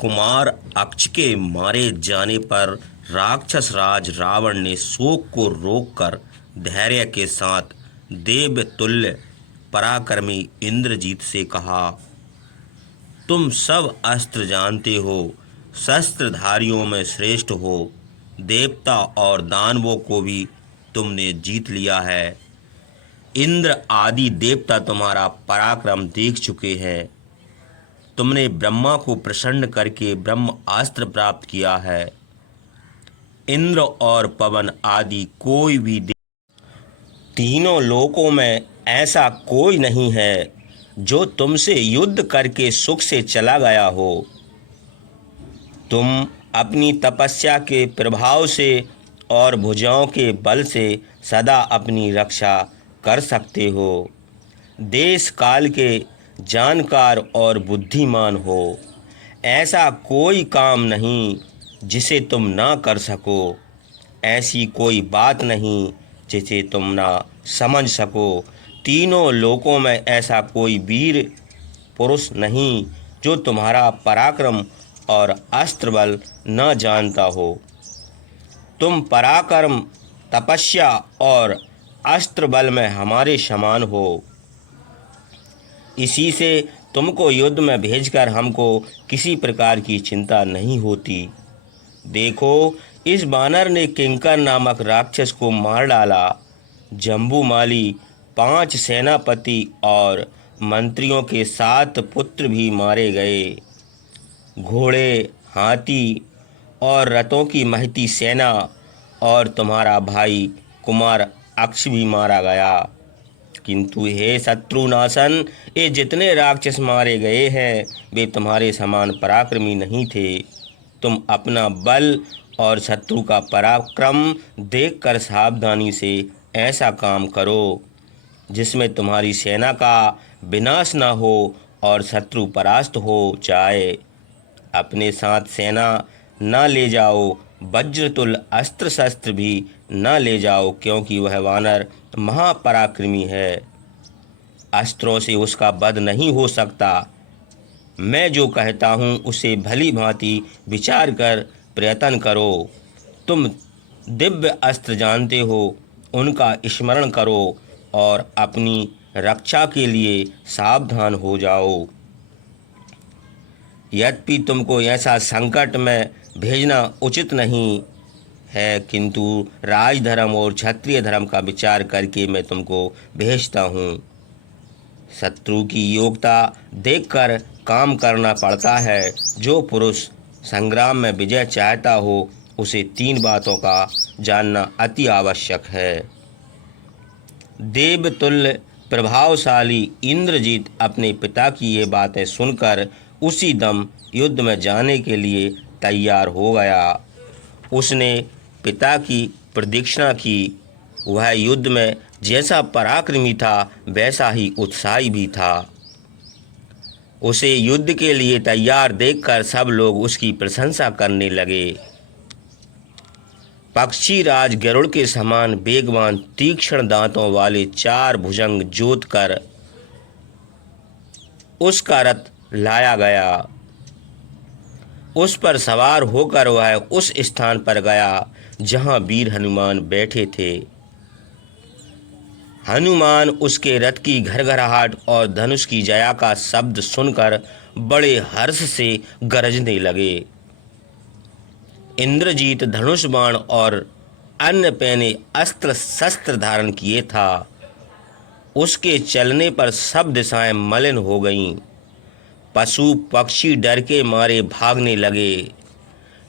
कुमार अक्ष के मारे जाने पर राक्षस राज रावण ने शोक को रोककर धैर्य के साथ देवतुल्य पराक्रमी इंद्रजीत से कहा, तुम सब अस्त्र जानते हो, शस्त्रधारियों में श्रेष्ठ हो, देवता और दानवों को भी तुमने जीत लिया है। इंद्र आदि देवता तुम्हारा पराक्रम देख चुके हैं। तुमने ब्रह्मा को प्रसन्न करके ब्रह्म अस्त्र प्राप्त किया है। इंद्र और पवन आदि कोई भी तीनों लोकों में ऐसा कोई नहीं है जो तुमसे युद्ध करके सुख से चला गया हो। तुम अपनी तपस्या के प्रभाव से और भुजाओं के बल से सदा अपनी रक्षा कर सकते हो। देश काल के जानकार और बुद्धिमान हो। ऐसा कोई काम नहीं जिसे तुम ना कर सको। ऐसी कोई बात नहीं जिसे तुम ना समझ सको। तीनों लोकों में ऐसा कोई वीर पुरुष नहीं जो तुम्हारा पराक्रम और अस्त्र बल न जानता हो। तुम पराक्रम, तपस्या और अस्त्र बल में हमारे समान हो। इसी से तुमको युद्ध में भेजकर हमको किसी प्रकार की चिंता नहीं होती। देखो, इस बानर ने किंकर नामक राक्षस को मार डाला। जम्बूमाली, 5 सेनापति और मंत्रियों के 7 पुत्र भी मारे गए। घोड़े, हाथी और रथों की महती सेना और तुम्हारा भाई कुमार अक्ष भी मारा गया। किंतु हे शत्रुनाशन, ये जितने राक्षस मारे गए हैं वे तुम्हारे समान पराक्रमी नहीं थे। तुम अपना बल और शत्रु का पराक्रम देखकर सावधानी से ऐसा काम करो जिसमें तुम्हारी सेना का विनाश न हो और शत्रु परास्त हो जाए। अपने साथ सेना न ले जाओ, वज्रतुल्य अस्त्र शस्त्र भी न ले जाओ, क्योंकि वह वानर महापराक्रमी है। अस्त्रों से उसका वध नहीं हो सकता। मैं जो कहता हूँ उसे भली भांति विचार कर प्रयत्न करो। तुम दिव्य अस्त्र जानते हो, उनका स्मरण करो और अपनी रक्षा के लिए सावधान हो जाओ। यद्यपि तुमको ऐसा संकट में भेजना उचित नहीं है, किंतु राजधर्म और क्षत्रिय धर्म का विचार करके मैं तुमको भेजता हूँ। शत्रु की योग्यता देखकर काम करना पड़ता है। जो पुरुष संग्राम में विजय चाहता हो उसे 3 बातों का जानना अति आवश्यक है। देवतुल्य प्रभावशाली इंद्रजीत अपने पिता की ये बातें सुनकर उसी दम युद्ध में जाने के लिए तैयार हो गया। उसने पिता की प्रतीक्षा की। वह युद्ध में जैसा पराक्रमी था वैसा ही उत्साही भी था। उसे युद्ध के लिए तैयार देखकर सब लोग उसकी प्रशंसा करने लगे। पक्षी राज गरुड़ के समान वेगवान तीक्ष्ण दांतों वाले 4 भुजंग जोत कर उसका रथ लाया गया। उस पर सवार होकर वह उस स्थान पर गया जहां वीर हनुमान बैठे थे। हनुमान उसके रथ की घरघराहट और धनुष की जया का शब्द सुनकर बड़े हर्ष से गरजने लगे। इंद्रजीत धनुष बाण और अन्य पैने अस्त्र शस्त्र धारण किए था। उसके चलने पर सब दिशाएं मलिन हो गईं। पशु पक्षी डर के मारे भागने लगे।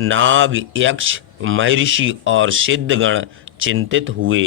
नाग, यक्ष, महर्षि और सिद्धगण चिंतित हुए।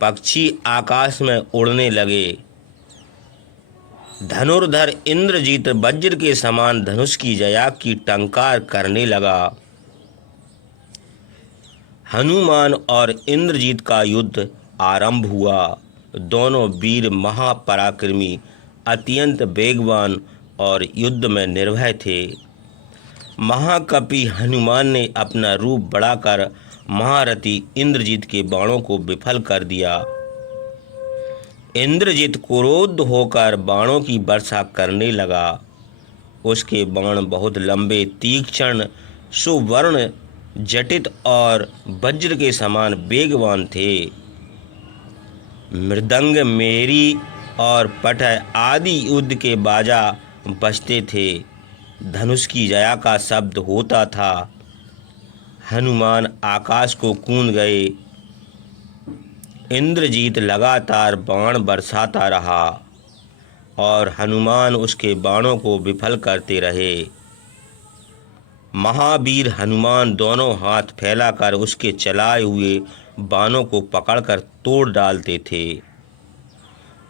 पक्षी आकाश में उड़ने लगे। धनुर्धर इंद्रजीत वज्र के समान धनुष की जया की टंकार करने लगा। हनुमान और इंद्रजीत का युद्ध आरंभ हुआ। दोनों वीर महापराक्रमी अत्यंत वेगवान और युद्ध में निर्भय थे। महाकपि हनुमान ने अपना रूप बढ़ाकर महारथी इंद्रजीत के बाणों को विफल कर दिया। इंद्रजीत क्रोध होकर बाणों की वर्षा करने लगा। उसके बाण बहुत लंबे, तीक्ष्ण, सुवर्ण जटित और वज्र के समान वेगवान थे। मृदंग, मेरी और पटह आदि युद्ध के बाजा बजते थे। धनुष की जया का शब्द होता था। हनुमान आकाश को कूद गए। इंद्रजीत लगातार बाण बरसाता रहा और हनुमान उसके बाणों को विफल करते रहे। महावीर हनुमान दोनों हाथ फैलाकर उसके चलाए हुए बाणों को पकड़कर तोड़ डालते थे।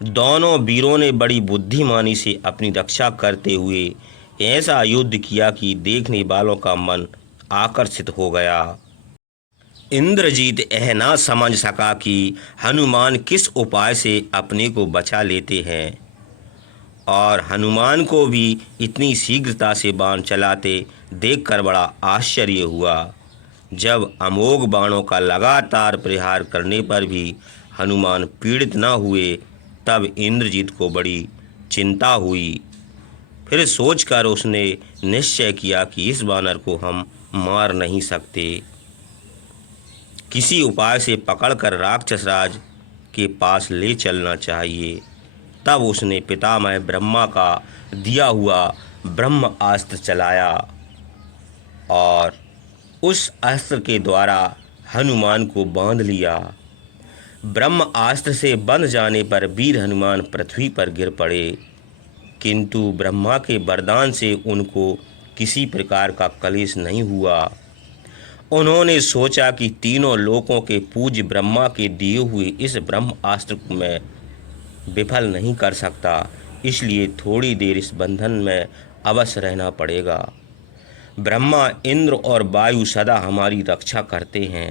दोनों वीरों ने बड़ी बुद्धिमानी से अपनी रक्षा करते हुए ऐसा युद्ध किया कि देखने वालों का मन आकर्षित हो गया। इंद्रजीत यह ना समझ सका कि हनुमान किस उपाय से अपने को बचा लेते हैं और हनुमान को भी इतनी शीघ्रता से बाण चलाते देखकर बड़ा आश्चर्य हुआ। जब अमोघ बाणों का लगातार प्रहार करने पर भी हनुमान पीड़ित न हुए, तब इंद्रजीत को बड़ी चिंता हुई। फिर सोचकर उसने निश्चय किया कि इस वानर को हम मार नहीं सकते। किसी उपाय से पकड़कर राक्षसराज के पास ले चलना चाहिए। तब उसने पितामह ब्रह्मा का दिया हुआ ब्रह्मास्त्र चलाया और उस अस्त्र के द्वारा हनुमान को बांध लिया। ब्रह्मास्त्र से बंध जाने पर वीर हनुमान पृथ्वी पर गिर पड़े, किंतु ब्रह्मा के वरदान से उनको किसी प्रकार का क्लेश नहीं हुआ। उन्होंने सोचा कि तीनों लोकों के पूज्य ब्रह्मा के दिए हुए इस ब्रह्मास्त्र में विफल नहीं कर सकता, इसलिए थोड़ी देर इस बंधन में अवश्य रहना पड़ेगा। ब्रह्मा, इंद्र और वायु सदा हमारी रक्षा करते हैं।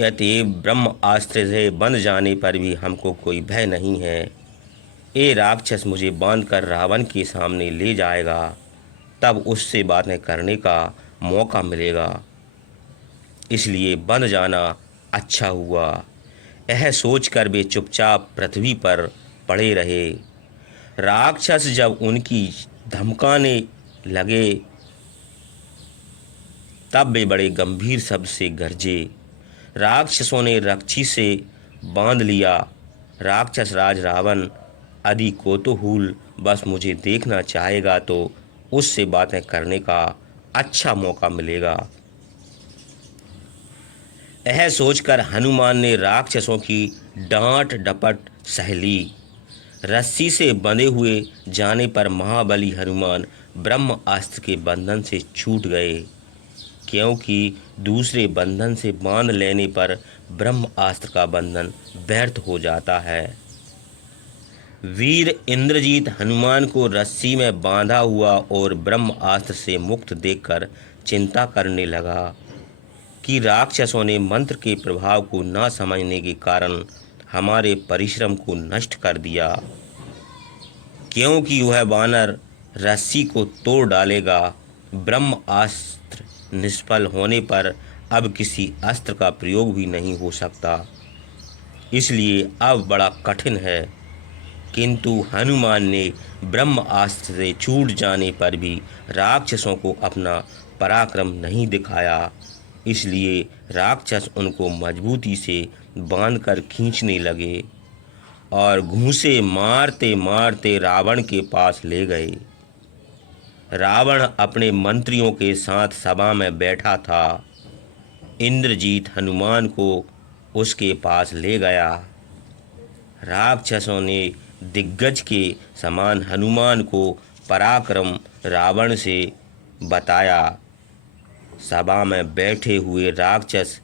अतएव ब्रह्मास्त्र से बंध जाने पर भी हमको कोई भय नहीं है। ये राक्षस मुझे बांधकर रावण के सामने ले जाएगा, तब उससे बातें करने का मौका मिलेगा, इसलिए बंध जाना अच्छा हुआ। यह सोचकर वे चुपचाप पृथ्वी पर पड़े रहे। राक्षस जब उनकी धमकाने लगे, तब वे बड़े गंभीर शब्द से गरजे। राक्षसों ने रक्षी से बांध लिया। राक्षस राज रावण यदि कौतूहल बस मुझे देखना चाहेगा तो उससे बातें करने का अच्छा मौका मिलेगा। यह सोचकर हनुमान ने राक्षसों की डांट डपट सह ली। रस्सी से बंधे हुए जाने पर महाबली हनुमान ब्रह्मास्त्र के बंधन से छूट गए, क्योंकि दूसरे बंधन से बांध लेने पर ब्रह्मास्त्र का बंधन व्यर्थ हो जाता है। वीर इंद्रजीत हनुमान को रस्सी में बांधा हुआ और ब्रह्मास्त्र से मुक्त देखकर चिंता करने लगा कि राक्षसों ने मंत्र के प्रभाव को न समझने के कारण हमारे परिश्रम को नष्ट कर दिया, क्योंकि वह वानर रस्सी को तोड़ डालेगा। ब्रह्मास्त्र निष्फल होने पर अब किसी अस्त्र का प्रयोग भी नहीं हो सकता, इसलिए अब बड़ा कठिन है। किंतु हनुमान ने ब्रह्मास्त्र से छूट जाने पर भी राक्षसों को अपना पराक्रम नहीं दिखाया, इसलिए राक्षस उनको मजबूती से बांधकर खींचने लगे और घूंसे मारते मारते रावण के पास ले गए। रावण अपने मंत्रियों के साथ सभा में बैठा था। इंद्रजीत हनुमान को उसके पास ले गया। राक्षसों ने दिग्गज के समान हनुमान को पराक्रम रावण से बताया। सभा में बैठे हुए राक्षस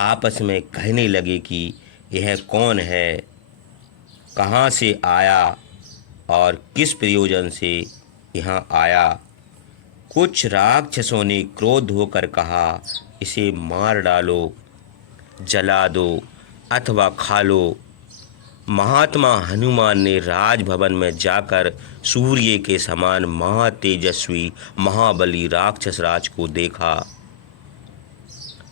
आपस में कहने लगे कि यह कौन है, कहाँ से आया और किस प्रयोजन से यहाँ आया। कुछ राक्षसों ने क्रोध होकर कहा, इसे मार डालो, जला दो अथवा खा लो। महात्मा हनुमान ने राजभवन में जाकर सूर्य के समान महातेजस्वी महाबली राक्षस राज को देखा।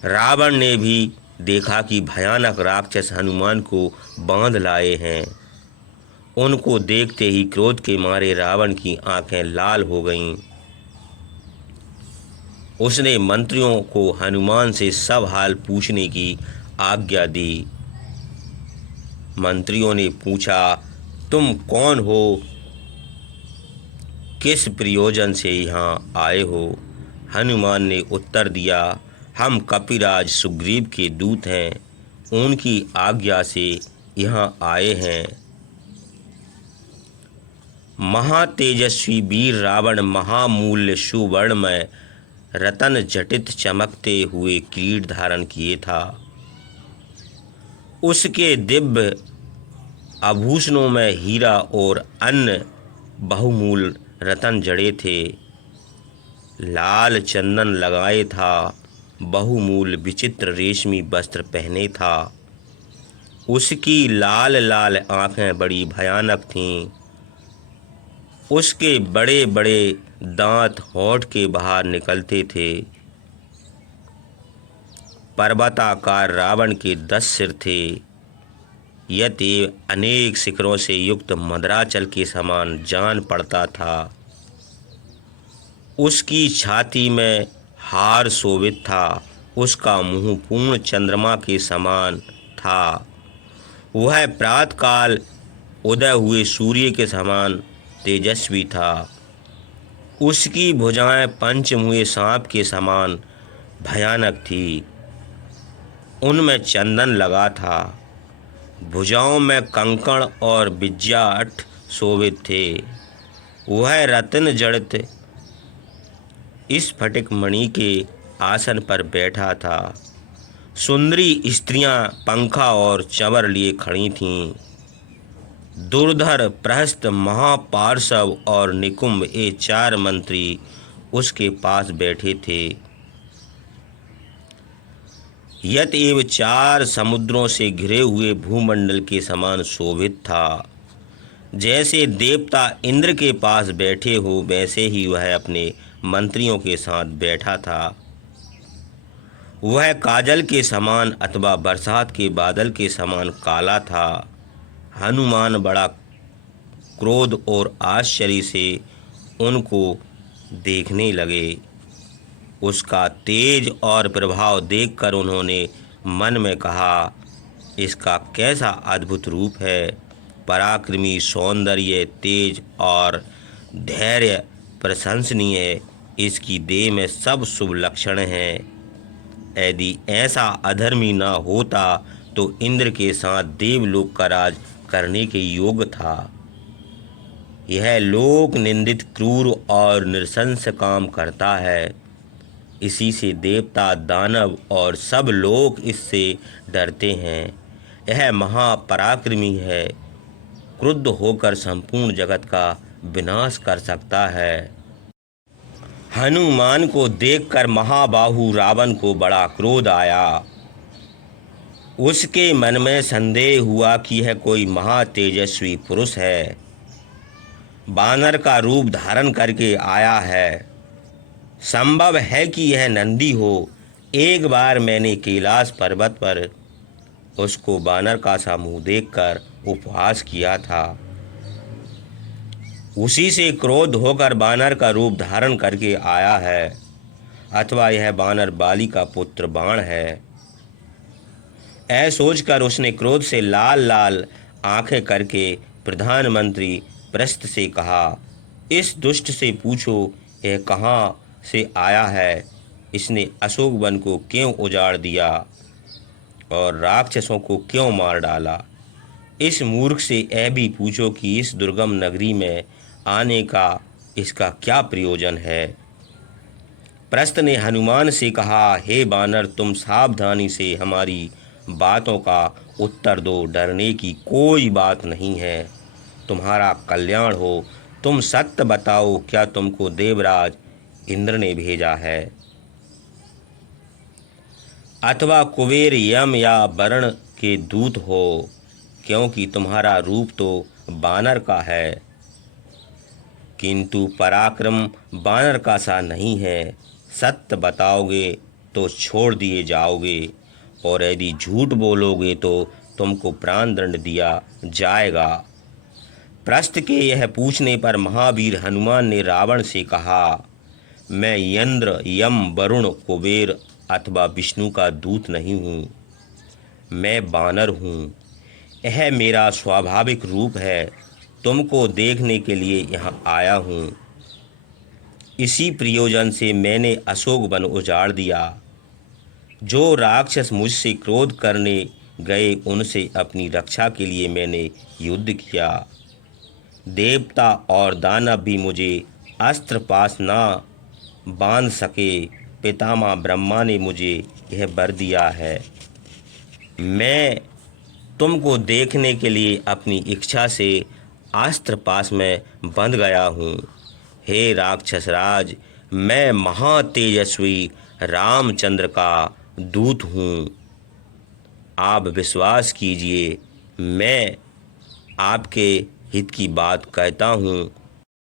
रावण ने भी देखा कि भयानक राक्षस हनुमान को बांध लाए हैं। उनको देखते ही क्रोध के मारे रावण की आंखें लाल हो गईं। उसने मंत्रियों को हनुमान से सब हाल पूछने की आज्ञा दी। मंत्रियों ने पूछा, तुम कौन हो, किस प्रयोजन से यहाँ आए हो? हनुमान ने उत्तर दिया, हम कपिराज सुग्रीव के दूत हैं, उनकी आज्ञा से यहाँ आए हैं। महातेजस्वी वीर रावण महामूल्य सुवर्णमय रतन जटित चमकते हुए किरीट धारण किए था। उसके दिव्य आभूषणों में हीरा और अन्य बहुमूल्य रतन जड़े थे। लाल चंदन लगाए था, बहुमूल्य विचित्र रेशमी वस्त्र पहने था। उसकी लाल लाल आंखें बड़ी भयानक थीं। उसके बड़े बड़े दांत होंठ के बाहर निकलते थे। पर्वताकार रावण के 10 सिर थे। यह अनेक शिखरों से युक्त मदराचल के समान जान पड़ता था। उसकी छाती में हार शोभित था। उसका मुंह पूर्ण चंद्रमा के समान था। वह प्रातःकाल उदय हुए सूर्य के समान तेजस्वी था। उसकी भुजाएं पंचमुए सांप के समान भयानक थी। उनमें चंदन लगा था। भुजाओं में कंकण और विज्जाट शोभित थे। वह रत्न जड़ित स्फटिक मणि के आसन पर बैठा था। सुंदरी स्त्रियां पंखा और चंवर लिए खड़ी थीं। दुर्धर, प्रहस्त, महापार्श्व और निकुंभ ये 4 मंत्री उसके पास बैठे थे। यतएव 4 समुद्रों से घिरे हुए भूमंडल के समान शोभित था। जैसे देवता इंद्र के पास बैठे हो, वैसे ही वह अपने मंत्रियों के साथ बैठा था। वह काजल के समान अथवा बरसात के बादल के समान काला था। हनुमान बड़ा क्रोध और आश्चर्य से उनको देखने लगे। उसका तेज और प्रभाव देखकर उन्होंने मन में कहा, इसका कैसा अद्भुत रूप है। पराक्रमी, सौंदर्य, तेज और धैर्य प्रशंसनीय है। इसकी देह में सब शुभ लक्षण हैं। यदि ऐसा अधर्मी न होता तो इंद्र के साथ देवलोक का राज करने के योग्य था। यह लोक निंदित, क्रूर और नृशंस काम करता है। इसी से देवता, दानव और सब लोग इससे डरते हैं। यह महापराक्रमी है। क्रुद्ध होकर संपूर्ण जगत का विनाश कर सकता है। हनुमान को देखकर महाबाहु रावण को बड़ा क्रोध आया। उसके मन में संदेह हुआ कि यह कोई महातेजस्वी पुरुष है। बानर का रूप धारण करके आया है। संभव है कि यह नंदी हो। एक बार मैंने कैलाश पर्वत पर उसको बानर का सा मुँह देखकर उपहास किया था। उसी से क्रोध होकर बानर का रूप धारण करके आया है। अथवा यह बानर बाली का पुत्र बाण है। ऐ सोचकर उसने क्रोध से लाल लाल आंखें करके प्रधानमंत्री प्रस्थ से कहा, इस दुष्ट से पूछो यह कहाँ से आया है। इसने अशोक वन को क्यों उजाड़ दिया और राक्षसों को क्यों मार डाला। इस मूर्ख से यह भी पूछो कि इस दुर्गम नगरी में आने का इसका क्या प्रयोजन है। प्रस्थ ने हनुमान से कहा, हे बानर, तुम सावधानी से हमारी बातों का उत्तर दो। डरने की कोई बात नहीं है। तुम्हारा कल्याण हो। तुम सत्य बताओ, क्या तुमको देवराज इंद्र ने भेजा है अथवा कुबेर, यम या वरुण के दूत हो, क्योंकि तुम्हारा रूप तो बानर का है किंतु पराक्रम बानर का सा नहीं है। सत्य बताओगे तो छोड़ दिए जाओगे और यदि झूठ बोलोगे तो तुमको प्राण दंड दिया जाएगा। प्रस्थ के यह पूछने पर महावीर हनुमान ने रावण से कहा, मैं इंद्र, यम, वरुण, कुबेर अथवा विष्णु का दूत नहीं हूँ। मैं वानर हूँ। यह मेरा स्वाभाविक रूप है। तुमको देखने के लिए यहाँ आया हूँ। इसी प्रयोजन से मैंने अशोक वन उजाड़ दिया। जो राक्षस मुझसे क्रोध करने गए उनसे अपनी रक्षा के लिए मैंने युद्ध किया। देवता और दानव भी मुझे अस्त्र पास ना बांध सके। पितामह ब्रह्मा ने मुझे यह वर दिया है। मैं तुमको देखने के लिए अपनी इच्छा से अस्त्र पास में बंध गया हूँ। हे राक्षस राज, मैं महातेजस्वी रामचंद्र का दूत हूँ। आप विश्वास कीजिए, मैं आपके हित की बात कहता हूँ